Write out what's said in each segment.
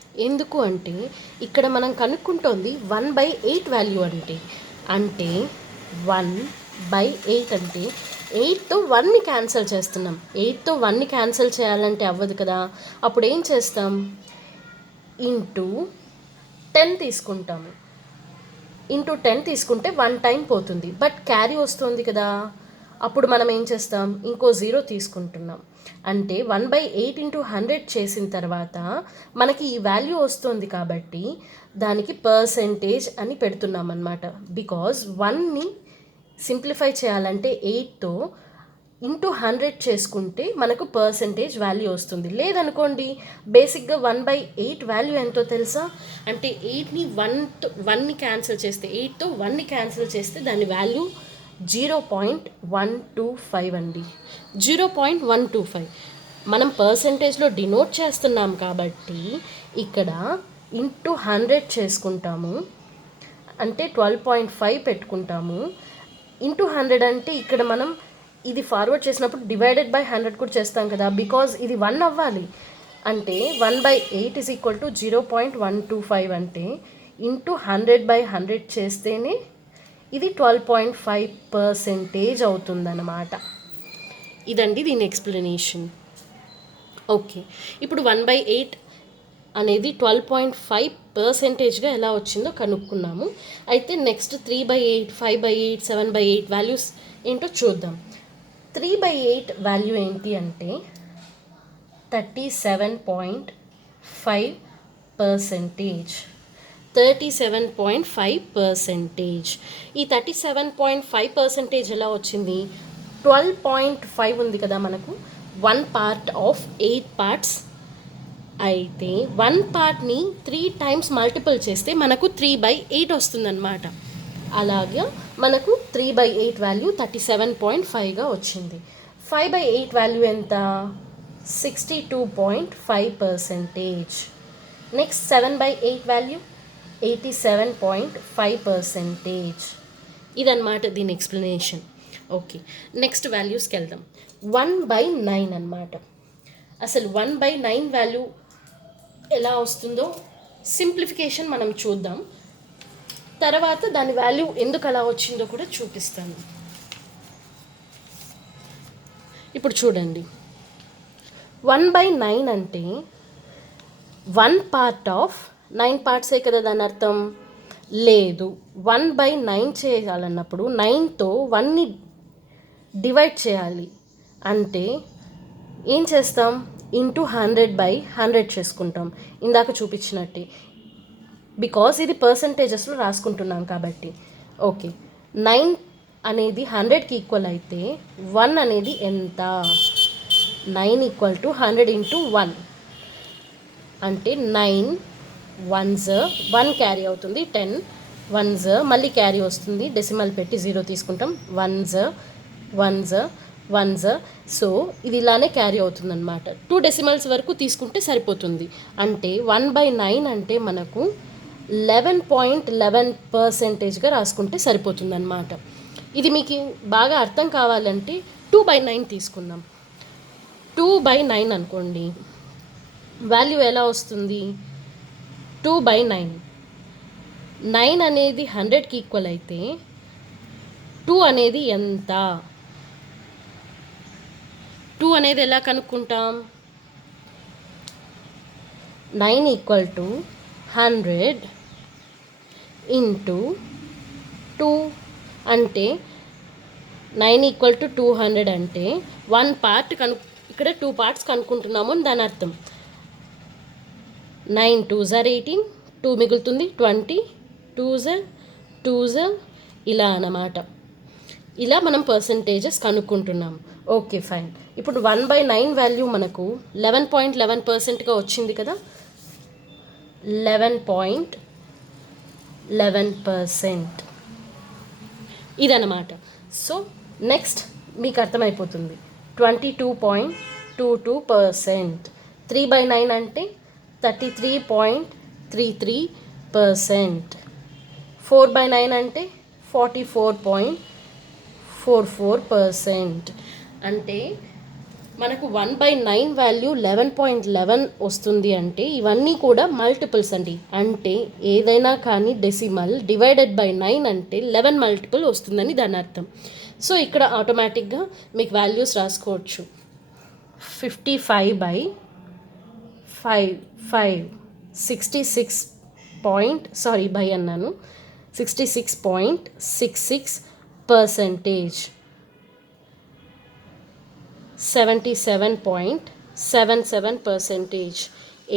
ఎందుకు అంటే ఇక్కడ మనం కనుక్కుంటోంది 1/8 వాల్యూ అంటే 1/8 అంటే 8తో 1ని క్యాన్సిల్ చేస్తున్నాం. 8తో 1ని క్యాన్సిల్ చేయాలంటే అవ్వదు కదా. అప్పుడు ఏం చేస్తాం, ఇంటూ 10 తీసుకుంటాము. ఇంటూ 10 తీసుకుంటే 1 టైం పోతుంది, బట్ క్యారీ వస్తుంది కదా. అప్పుడు మనం ఏం చేస్తాం, ఇంకో 0 తీసుకుంటున్నాం. అంటే 1/8 ఇంటూ 100 చేసిన తర్వాత మనకి ఈ వాల్యూ వస్తుంది కాబట్టి దానికి పర్సెంటేజ్ అని పెడుతున్నాం అన్నమాట. బికాజ్ 1ని సింప్లిఫై చేయాలంటే 8తో ఇంటూ 100 చేసుకుంటే మనకు పర్సెంటేజ్ వాల్యూ వస్తుంది. లేదనుకోండి, బేసిక్గా 1/8 వాల్యూ ఎంతో తెలుసా, అంటే 8ని 1ని క్యాన్సిల్ చేస్తే 8తో 1ని క్యాన్సిల్ చేస్తే దాని వాల్యూ 0.125 అండి. 0.125 మనం పర్సెంటేజ్లో డినోట్ చేస్తున్నాం కాబట్టి ఇక్కడ ఇంటూ 100 చేసుకుంటాము, అంటే 12.5 పెట్టుకుంటాము. ఇంటూ 100 అంటే ఇక్కడ మనం ఇది ఫార్వర్డ్ చేసినప్పుడు డివైడెడ్ బై 100 కూడా చేస్తాం కదా, బికాజ్ ఇది 1 అవ్వాలి. అంటే 1/8 ఈజ్ ఈక్వల్ టు 0.125 అంటే ఇంటూ 100/100 చేస్తేనే ఇది 12.5% అవుతుందన్నమాట. ఇదండి దీని ఎక్స్ప్లెనేషన్. ఓకే, ఇప్పుడు 1/8 అనేది 12.5%గా ఎలా వచ్చిందో కనుక్కున్నాము. అయితే నెక్స్ట్ 3/8, 5/8, 7/8 వాల్యూస్ ఏంటో చూద్దాం. 3/8 వాల్యూ ఏంటి అంటే 37.5%. 37.5%. ఈ 37.5% ఎలా వచ్చింది, 12.5 ఉంది కదా మనకు, 1 పార్ట్ ఆఫ్ 8 పార్ట్స్. అయితే 1 పార్ట్ని 3 టైమ్స్ మల్టిపుల్ చేస్తే మనకు 3/8 వస్తుందన్నమాట. అలాగే మనకు 3/8 వాల్యూ 37.5గా వచ్చింది. 5/8 వాల్యూ ఎంత, 62.5%. Next 7/8 value 87.5%. ఇదన్నమాట దీని ఎక్స్ప్లెనేషన్. ఓకే, నెక్స్ట్ వాల్యూస్కి వెళ్దాం. 1/9 అన్నమాట. అసలు 1/9 వాల్యూ ఎలా వస్తుందో సింప్లిఫికేషన్ మనం చూద్దాం. తర్వాత దాని వాల్యూ ఎందుకు అలా వచ్చిందో కూడా చూపిస్తాను. ఇప్పుడు చూడండి, 1/9 అంటే 1 పార్ట్ ఆఫ్ 9 పార్ట్సే కదా దాని అర్థం. లేదు, 1/9 చేయాలన్నప్పుడు 9తో 1ని డివైడ్ చేయాలి. అంటే ఏం చేస్తాం, ఇంటూ 100/100 చేసుకుంటాం ఇందాక చూపించినట్టే, బికాజ్ ఇది పర్సంటేజెస్లో రాసుకుంటున్నాం కాబట్టి. ఓకే, 9 అనేది 100కి ఈక్వల్ అయితే 1 అనేది ఎంత, 9 ఈక్వల్ టు 100 ఇంటూ 1 అంటే 9 1s 1 క్యారీ అవుతుంది, 10 1s మళ్ళీ క్యారీ వస్తుంది, డెసిమల్ పెట్టి 0 తీసుకుంటాం, 1s 1s 1s. సో ఇది ఇలానే క్యారీ అవుతుందన్నమాట. 2 డెసిమల్స్ వరకు తీసుకుంటే సరిపోతుంది. అంటే 1/9 అంటే మనకు 11.11%గా రాసుకుంటే సరిపోతుందన్నమాట. ఇది మీకు బాగా అర్థం కావాలంటే 2/9 తీసుకుందాం. 2/9 అనుకోండి, వాల్యూ ఎలా వస్తుంది, 2/9. 9 అనేది 100కి ఈక్వల్ అయితే 2 అనేది ఎంత, 2 అనేది ఎలా కనుక్కుంటాం, 9 ఈక్వల్ టు 100 ఇంటూ 2 అంటే 9 ఈక్వల్ టు 200 అంటే 1 పార్ట్ ఇక్కడ 2 పార్ట్స్ కనుక్కుంటున్నాము అని దాని అర్థం. 9 2s 18, 2 మిగులుతుంది 20, 2s 2s ఇలా అన్నమాట. ఇలా మనం పర్సంటేజెస్ కనుక్కుంటున్నాం. Okay fine. ఇప్పుడు 1/9 వాల్యూ మనకు 11.11%గా వచ్చింది కదా, 11.11%. ఇదన్నమాట. సో నెక్స్ట్ మీకు అర్థమైపోతుంది, 22.22%. 3/9 అంటే 33.33%. 4/9 అంటే 44.44%. అంటే మనకు 1/9 వాల్యూ 11.11 వస్తుంది అంటే ఇవన్నీ కూడా మల్టిపుల్స్ అండి. అంటే ఏదైనా కానీ డెసిమల్ డివైడెడ్ బై 9 అంటే 11 మల్టిపుల్ వస్తుందని దాని అర్థం. సో ఇక్కడ ఆటోమేటిక్గా మీకు వాల్యూస్ రాసుకోవచ్చు. 55/5 66 బై అన్నాను, 66.66%, 77.77%,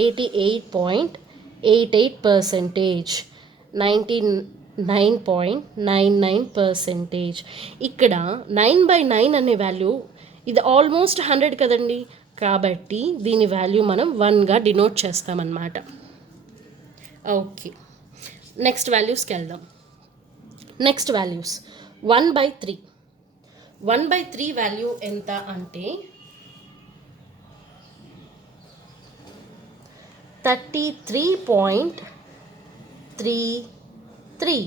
88.88%, 99.99%. ఇక్కడ 9/9 అనే వాల్యూ ఇది ఆల్మోస్ట్ 100 కదండి, కాబట్టి దీని వాల్యూ మనం 1గా డినోట్ చేస్తామన్నమాట. ఓకే, నెక్స్ట్ వాల్యూస్కి వెళ్దాం. Next values 1/3. 1/3 వాల్యూ ఎంత అంటే 33.33.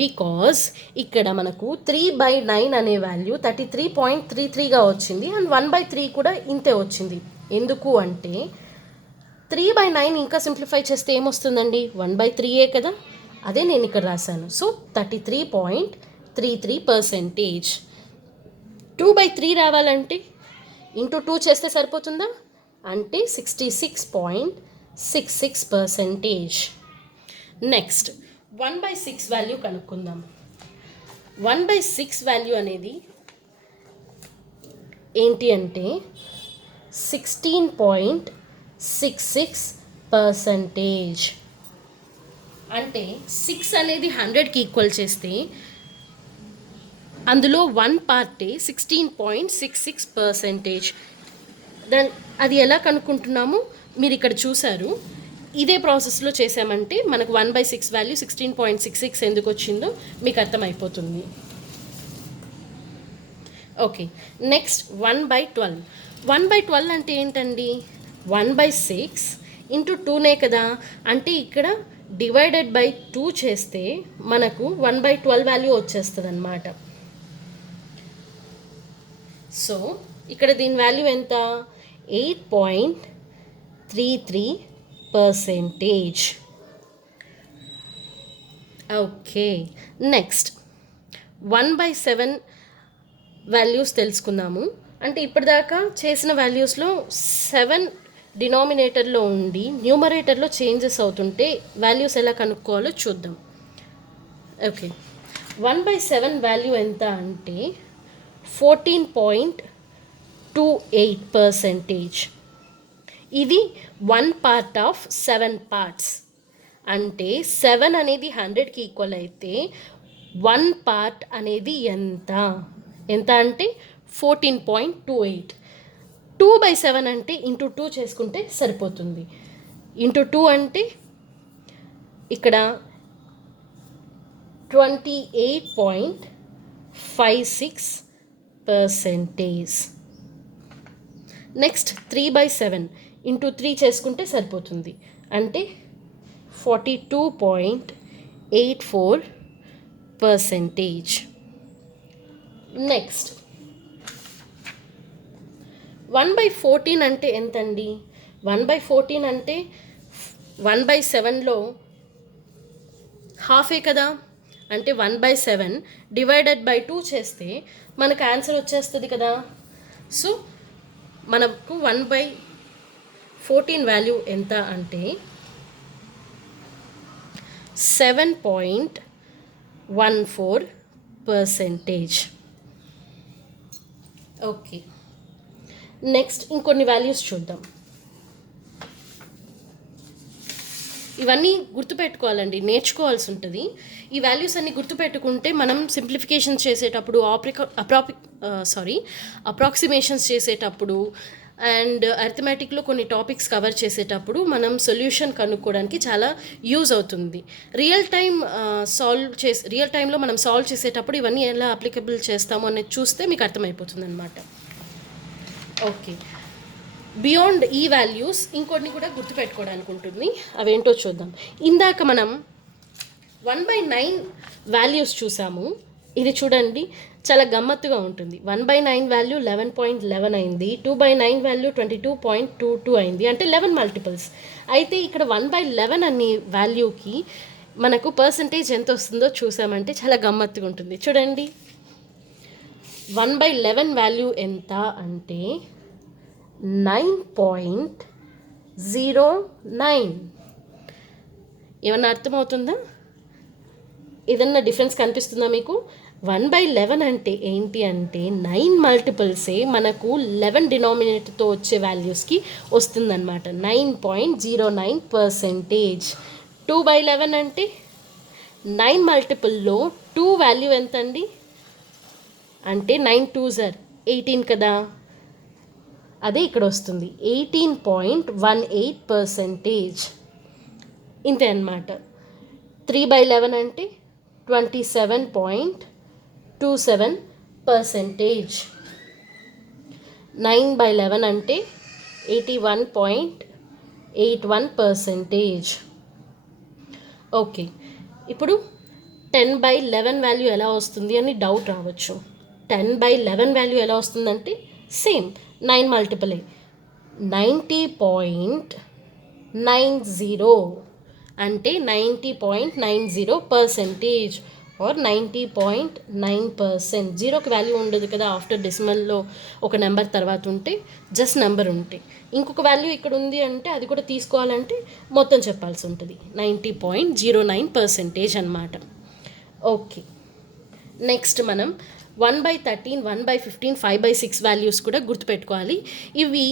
బికాజ్ ఇక్కడ మనకు 3/9 అనే వాల్యూ 33.33గా వచ్చింది అండ్ 1/3 కూడా ఇంతే వచ్చింది. ఎందుకు అంటే 3/9 ఇంకా సింప్లిఫై చేస్తే ఏమొస్తుందండి, 1/3 కదా, అదే నేను ఇక్కడ రాశాను. సో 33.33%. 2/3 రావాలంటే ఇంటూ 2 చేస్తే సరిపోతుందా అంటే 66.66%. నెక్స్ట్ 1/6 వాల్యూ కనుక్కుందాం. 1/6 వాల్యూ అనేది ఏంటి అంటే 16.66%. అంటే 6 అనేది 100కి ఈక్వల్ చేస్తే అందులో 1 పార్టే 16.66%. దాని అది ఎలా కనుక్కుంటున్నాము మీరు ఇక్కడ చూసారు. ఇదే ప్రాసెస్లో చేసామంటే మనకు 1/6 వాల్యూ 16.66 ఎందుకు వచ్చిందో మీకు అర్థమైపోతుంది. Okay, next 1/12. 1/12 అంటే ఏంటండి, 1/6 ఇంటూ 2నే కదా, అంటే ఇక్కడ డివైడెడ్ బై 2 చేస్తే మనకు 1/12 వాల్యూ వచ్చేస్తుంది అన్నమాట. సో ఇక్కడ దీని వాల్యూ ఎంత, 8.33%. ఓకే, నెక్స్ట్ 1/7 వాల్యూస్ తెలుసుకుందాము. అంటే ఇప్పటిదాకా చేసిన వాల్యూస్లో 7 డినామినేటర్లో ఉండి న్యూమరేటర్లో చేంజెస్ అవుతుంటే వాల్యూస్ ఎలా కనుక్కోవాలో చూద్దాం. ఓకే, 1/7 వాల్యూ ఎంత అంటే 14.28%. ఇది 1 పార్ట్ ఆఫ్ 7 పార్ట్స్. అంటే 7 అనేది 100కి ఈక్వల్ అయితే 1 పార్ట్ అనేది ఎంత అంటే 14.28. 2/7 అంటే ఇంటూ 2 చేసుకుంటే సరిపోతుంది. ఇంటూ 2 అంటే ఇక్కడ 28.56%. నెక్స్ట్ 3/7 ఇంటూ 3 చేసుకుంటే సరిపోతుంది, అంటే 42.84%. నెక్స్ట్ 1/14 అంటే ఎంతండి, 1/14 అంటే 1/7లో హాఫే కదా, అంటే 1/7 డివైడెడ్ బై 2 చేస్తే మనకు ఆన్సర్ వచ్చేస్తుంది కదా. సో మనకు 1/14 వాల్యూ ఎంత అంటే 7.14%. ఓకే, నెక్స్ట్ ఇంకొన్ని వాల్యూస్ చూద్దాం. ఇవన్నీ గుర్తుపెట్టుకోవాలండి, నేర్చుకోవాల్సి ఉంటుంది. ఈ వాల్యూస్ అన్ని గుర్తుపెట్టుకుంటే మనం సింప్లిఫికేషన్స్ చేసేటప్పుడు అప్రాక్సిమేషన్స్ చేసేటప్పుడు అండ్ అర్థమెటిక్లో కొన్ని టాపిక్స్ కవర్ చేసేటప్పుడు మనం సొల్యూషన్ కనుక్కోవడానికి చాలా యూజ్ అవుతుంది. రియల్ టైంలో మనం సాల్వ్ చేసేటప్పుడు ఇవన్నీ ఎలా అప్లికబుల్ చేస్తామో అనేది చూస్తే మీకు అర్థమైపోతుంది అన్నమాట. ఓకే, బియాండ్ ఈ వాల్యూస్ ఇంకొన్ని కూడా గుర్తుపెట్టుకోవడానికి ఉంటుంది. అవేంటో చూద్దాం. ఇందాక మనం 1/9 వాల్యూస్ చూసాము. ఇది చూడండి, చాలా గమ్మత్తుగా ఉంటుంది. 1/9 వాల్యూ 11.11 అయింది, 2/9 వాల్యూ 22.22 అయింది, అంటే 11 మల్టిపుల్స్. అయితే ఇక్కడ 1/11 అనే వాల్యూకి మనకు పర్సంటేజ్ ఎంత వస్తుందో చూసామంటే చాలా గమ్మత్తుగా ఉంటుంది. చూడండి, 1/11 వాల్యూ ఎంత అంటే 9.09. ఏమన్నా అర్థమవుతుందా? ఏదన్నా డిఫరెన్స్ కనిపిస్తుందా మీకు? 1/11 అంటే ఏంటి అంటే 9 మల్టిపుల్సే మనకు 11 డినామినేటర్తో వచ్చే వాల్యూస్కి వస్తుందన్నమాట. 9.09%. 2/11 అంటే 9 మల్టిపుల్లో 2 వాల్యూ ఎంత అండి అంటే 9 2s 18 కదా, అదే ఇక్కడ వస్తుంది 18.18%. ఇంతే అన్నమాట. 3/11 అంటే 27.27%. 9/11 అంటే 81.81%. ఓకే, ఇప్పుడు 10/11 వాల్యూ ఎలా వస్తుంది అని డౌట్ రావచ్చు. 10/11 వాల్యూ ఎలా వస్తుందంటే సేమ్ 9 మల్టిపులే, 90.90 అంటే 90.90% ఆర్ 90.9%. జీరోకి వాల్యూ ఉండదు కదా, ఆఫ్టర్ డెసిమల్లో ఒక నెంబర్ తర్వాత ఉంటే జస్ట్ నెంబర్ ఉంటే. ఇంకొక వాల్యూ ఇక్కడ ఉంది అంటే అది కూడా తీసుకోవాలంటే మొత్తం చెప్పాల్సి ఉంటుంది. 90.09% అన్నమాట. ఓకే, నెక్స్ట్ మనం 1/13, 1/15, 5/6 వాల్యూస్ కూడా గుర్తుపెట్టుకోవాలి. ఇవి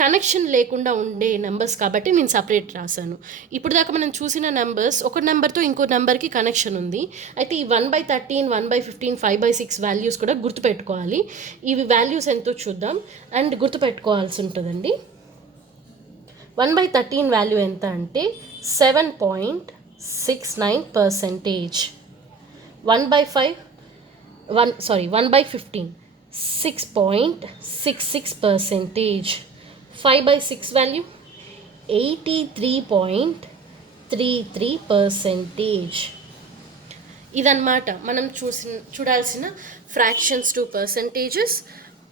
కనెక్షన్ లేకుండా ఉండే నెంబర్స్ కాబట్టి నేను సపరేట్ రాశాను. ఇప్పుడు దాకా మనం చూసిన నెంబర్స్ ఒక నెంబర్తో ఇంకో నెంబర్కి కనెక్షన్ ఉంది. అయితే ఈ 1/13, 1/15, 5/6 వాల్యూస్ కూడా గుర్తుపెట్టుకోవాలి. ఇవి వాల్యూస్ ఎంతో చూద్దాం అండ్ గుర్తుపెట్టుకోవాల్సి ఉంటుందండి. 1/13 వాల్యూ ఎంత అంటే 7.69%. 1/15 6.66%. 5/6 వాల్యూ 83.33%. ఇదన్నమాట మనం చూడాల్సిన fractions to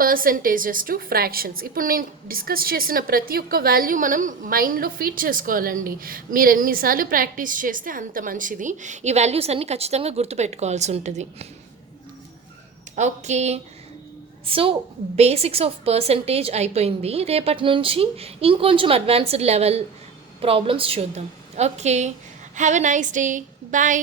percentages to fractions. ఇప్పుడు నేను డిస్కస్ చేసిన ప్రతి ఒక్క వాల్యూ మనం మైండ్లో ఫీడ్ చేసుకోవాలండి. మీరు ఎన్నిసార్లు ప్రాక్టీస్ చేస్తే అంత మంచిది. ఈ వాల్యూస్ అన్నీ ఖచ్చితంగా గుర్తుపెట్టుకోవాల్సి ఉంటుంది. Okay, so basics of percentage అయిపోయింది. రేపటి నుంచి ఇంకొంచెం అడ్వాన్స్డ్ లెవెల్ ప్రాబ్లమ్స్ చూద్దాం. Okay, have a nice day, bye.